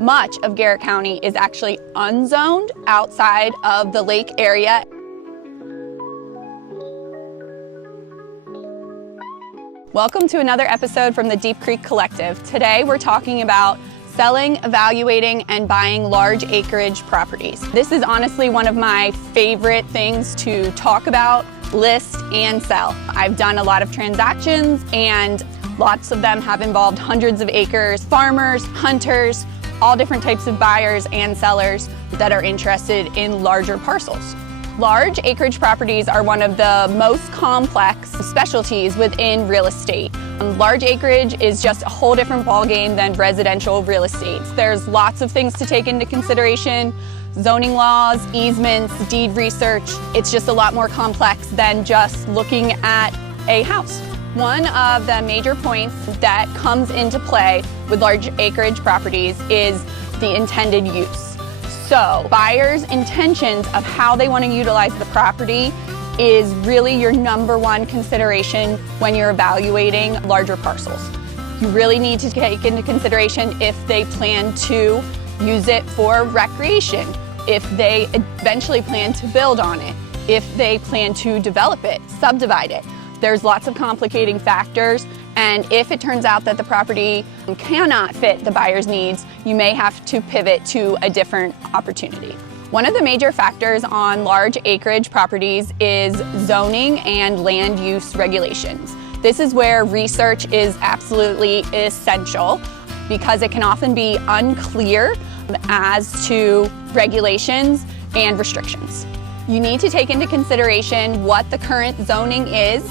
Much of Garrett County is actually unzoned outside of the lake area. Welcome to another episode from the Deep Creek Collective. Today we're talking about selling, evaluating, and buying large acreage properties. This is honestly one of my favorite things to talk about, list, and sell. I've done a lot of transactions and lots of them have involved hundreds of acres, farmers, hunters, all different types of buyers and sellers that are interested in larger parcels. Large acreage properties are one of the most complex specialties within real estate. Large acreage is just a whole different ballgame than residential real estate. There's lots of things to take into consideration: zoning laws, easements, deed research. It's just a lot more complex than just looking at a house. One of the major points that comes into play with large acreage properties is the intended use. So buyers' intentions of how they want to utilize the property is really your number one consideration when you're evaluating larger parcels. You really need to take into consideration if they plan to use it for recreation, if they eventually plan to build on it, if they plan to develop it, subdivide it. There's lots of complicating factors, and if it turns out that the property cannot fit the buyer's needs, you may have to pivot to a different opportunity. One of the major factors on large acreage properties is zoning and land use regulations. This is where research is absolutely essential because it can often be unclear as to regulations and restrictions. You need to take into consideration what the current zoning is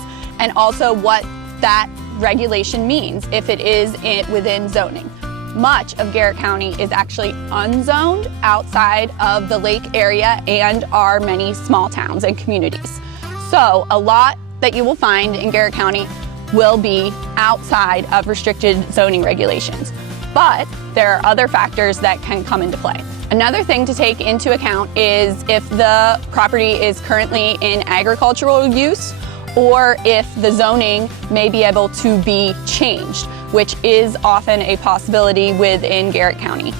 and also what that regulation means if it is within zoning. Much of Garrett County is actually unzoned outside of the lake area and our many small towns and communities. So a lot that you will find in Garrett County will be outside of restricted zoning regulations. But there are other factors that can come into play. Another thing to take into account is if the property is currently in agricultural use or if the zoning may be able to be changed, which is often a possibility within Garrett County.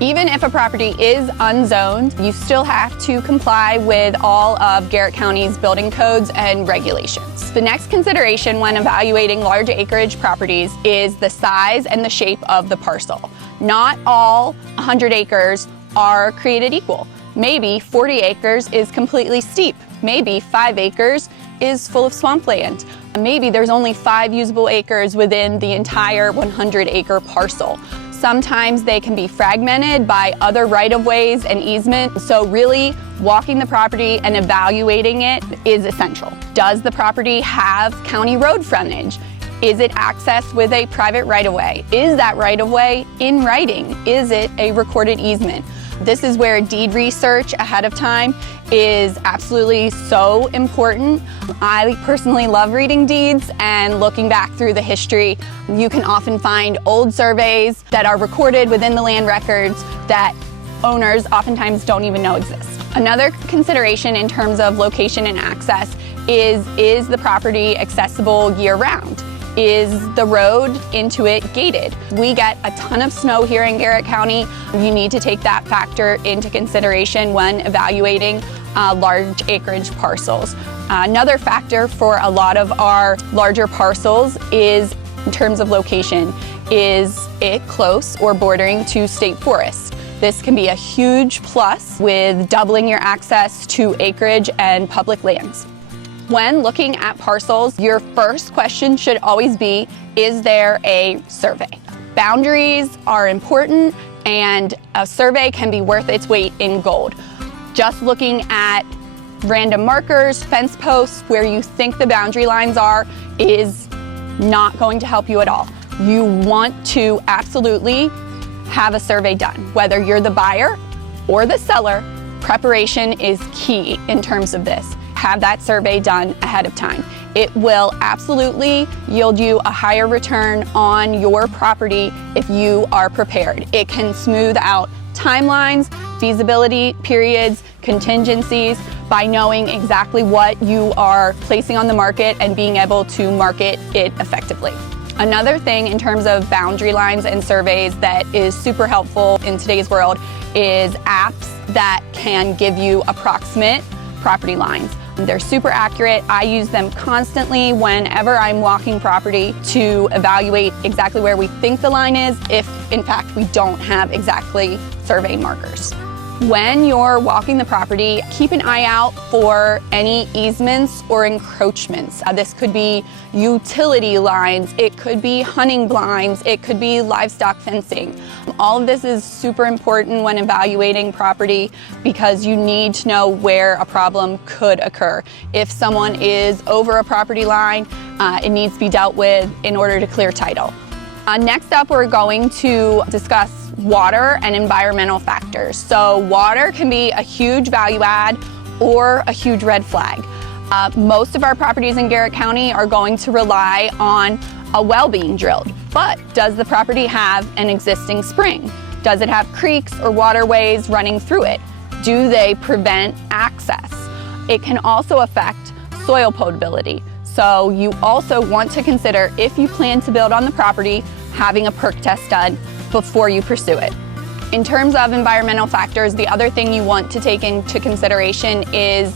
Even if a property is unzoned, you still have to comply with all of Garrett County's building codes and regulations. The next consideration when evaluating large acreage properties is the size and the shape of the parcel. Not all 100 acres are created equal. Maybe 40 acres is completely steep. Maybe 5 acres is full of swampland. Maybe there's only 5 usable acres within the entire 100-acre parcel. Sometimes they can be fragmented by other right-of-ways and easements, so really walking the property and evaluating it is essential. Does the property have county road frontage? Is it accessed with a private right-of-way? Is that right-of-way in writing? Is it a recorded easement? This is where deed research ahead of time is absolutely so important. I personally love reading deeds and looking back through the history. You can often find old surveys that are recorded within the land records that owners oftentimes don't even know exist. Another consideration in terms of location and access is the property accessible year-round? Is the road into it gated? We get a ton of snow here in Garrett County. You need to take that factor into consideration when evaluating large acreage parcels. Another factor for a lot of our larger parcels is, in terms of location, is it close or bordering to state forest? This can be a huge plus with doubling your access to acreage and public lands. When looking at parcels, your first question should always be, is there a survey? Boundaries are important and a survey can be worth its weight in gold. Just looking at random markers, fence posts, where you think the boundary lines are is not going to help you at all. You want to absolutely have a survey done. Whether you're the buyer or the seller, preparation is key in terms of this. Have that survey done ahead of time. It will absolutely yield you a higher return on your property if you are prepared. It can smooth out timelines, feasibility periods, contingencies by knowing exactly what you are placing on the market and being able to market it effectively. Another thing in terms of boundary lines and surveys that is super helpful in today's world is apps that can give you approximate property lines. They're super accurate. I use them constantly whenever I'm walking property to evaluate exactly where we think the line is, if in fact we don't have exactly survey markers. When you're walking the property, keep an eye out for any easements or encroachments. This could be utility lines, it could be hunting blinds, it could be livestock fencing. All of this is super important when evaluating property because you need to know where a problem could occur. If someone is over a property line, it needs to be dealt with in order to clear title. Next up, we're going to discuss water and environmental factors. So water can be a huge value add or a huge red flag. Most of our properties in Garrett County are going to rely on a well being drilled, but does the property have an existing spring? Does it have creeks or waterways running through it? Do they prevent access? It can also affect soil potability. So you also want to consider, if you plan to build on the property, having a perk test done before you pursue it. In terms of environmental factors, the other thing you want to take into consideration is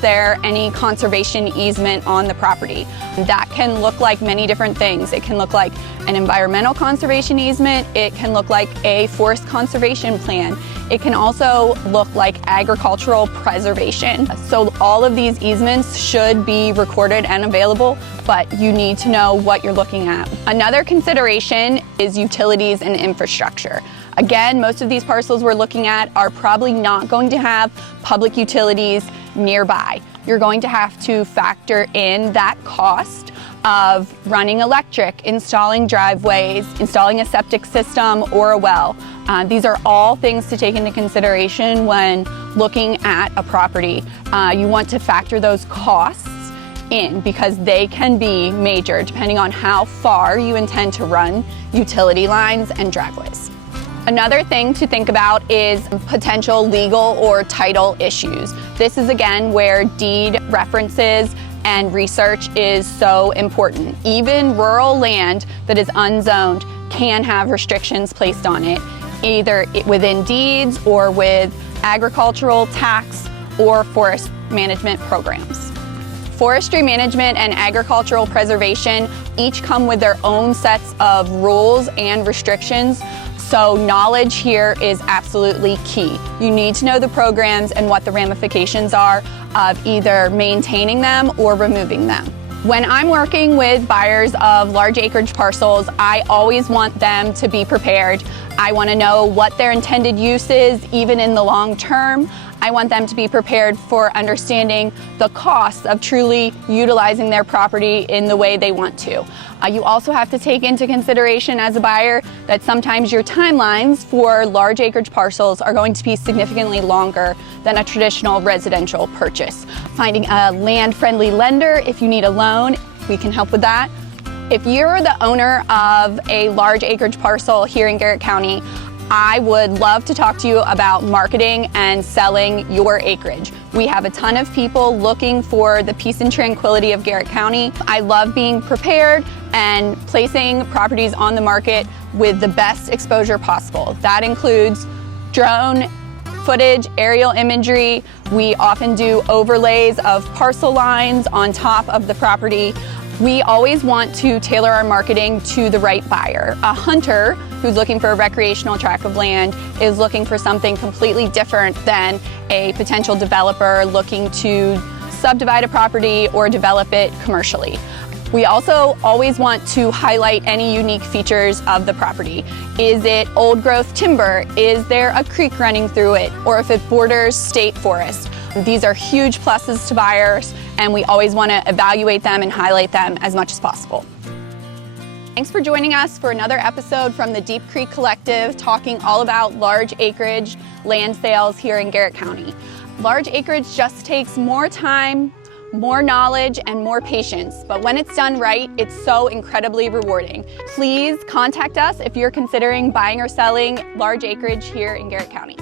there any conservation easement on the property? That can look like many different things. It can look like an environmental conservation easement. It can look like a forest conservation plan. It can also look like agricultural preservation. So all of these easements should be recorded and available, but you need to know what you're looking at. Another consideration is utilities and infrastructure. Again, most of these parcels we're looking at are probably not going to have public utilities nearby. You're going to have to factor in that cost of running electric, installing driveways, installing a septic system or a well. These are all things to take into consideration when looking at a property. You want to factor those costs in because they can be major depending on how far you intend to run utility lines and driveways. Another thing to think about is potential legal or title issues. This is again where deed references and research is so important. Even rural land that is unzoned can have restrictions placed on it, either within deeds or with agricultural tax or forest management programs. Forestry management and agricultural preservation each come with their own sets of rules and restrictions. So knowledge here is absolutely key. You need to know the programs and what the ramifications are of either maintaining them or removing them. When I'm working with buyers of large acreage parcels, I always want them to be prepared. I want to know what their intended use is, even in the long term. I want them to be prepared for understanding the costs of truly utilizing their property in the way they want to. You also have to take into consideration as a buyer that sometimes your timelines for large acreage parcels are going to be significantly longer than a traditional residential purchase. Finding a land-friendly lender if you need a loan, we can help with that. If you're the owner of a large acreage parcel here in Garrett County, I would love to talk to you about marketing and selling your acreage. We have a ton of people looking for the peace and tranquility of Garrett County. I love being prepared and placing properties on the market with the best exposure possible. That includes drone footage, aerial imagery. We often do overlays of parcel lines on top of the property. We always want to tailor our marketing to the right buyer. A hunter who's looking for a recreational tract of land is looking for something completely different than a potential developer looking to subdivide a property or develop it commercially. We also always want to highlight any unique features of the property. Is it old growth timber? Is there a creek running through it? Or if it borders state forest? These are huge pluses to buyers, and we always want to evaluate them and highlight them as much as possible. Thanks for joining us for another episode from the Deep Creek Collective, talking all about large acreage land sales here in Garrett County. Large acreage just takes more time, more knowledge, and more patience, but when it's done right, it's so incredibly rewarding. Please contact us if you're considering buying or selling large acreage here in Garrett County.